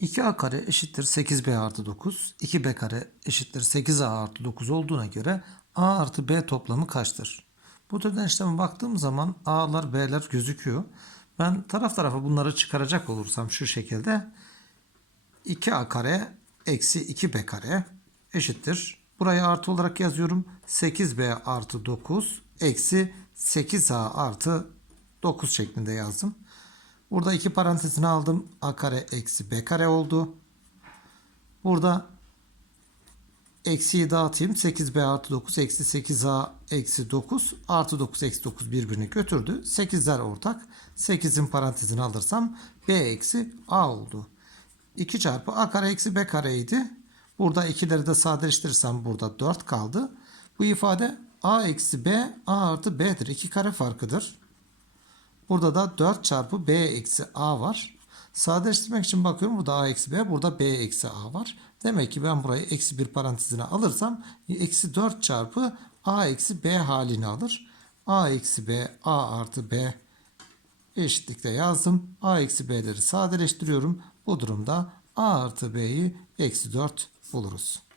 2a kare eşittir 8b artı 9. 2b kare eşittir 8a artı 9 olduğuna göre a artı b toplamı kaçtır? Bu türden işleme baktığım zaman a'lar b'ler gözüküyor. Ben taraf tarafa bunları çıkaracak olursam şu şekilde 2a kare eksi 2b kare eşittir. Burayı artı olarak yazıyorum. 8b artı 9 eksi 8a artı 9 şeklinde yazdım. Burada iki parantezini aldım. A kare eksi B kare oldu. Burada eksiyi dağıtayım. 8B artı 9 eksi 8A eksi 9 artı 9 eksi 9 birbirini götürdü. 8'ler ortak. 8'in parantezini alırsam B eksi A oldu. 2 çarpı A kare eksi B kareydi. Burada ikileri de sadeleştirirsem burada 4 kaldı. Bu ifade A eksi B A artı B'dir. 2 kare farkıdır. Burada da 4 çarpı b eksi a var. Sadeleştirmek için bakıyorum. Burada a eksi b. Burada b eksi a var. Demek ki ben burayı eksi bir parantezine alırsam eksi 4 çarpı a eksi b halini alır. a eksi b a artı b eşitlikte yazdım. a eksi b'leri sadeleştiriyorum. Bu durumda a artı b'yi eksi 4 buluruz.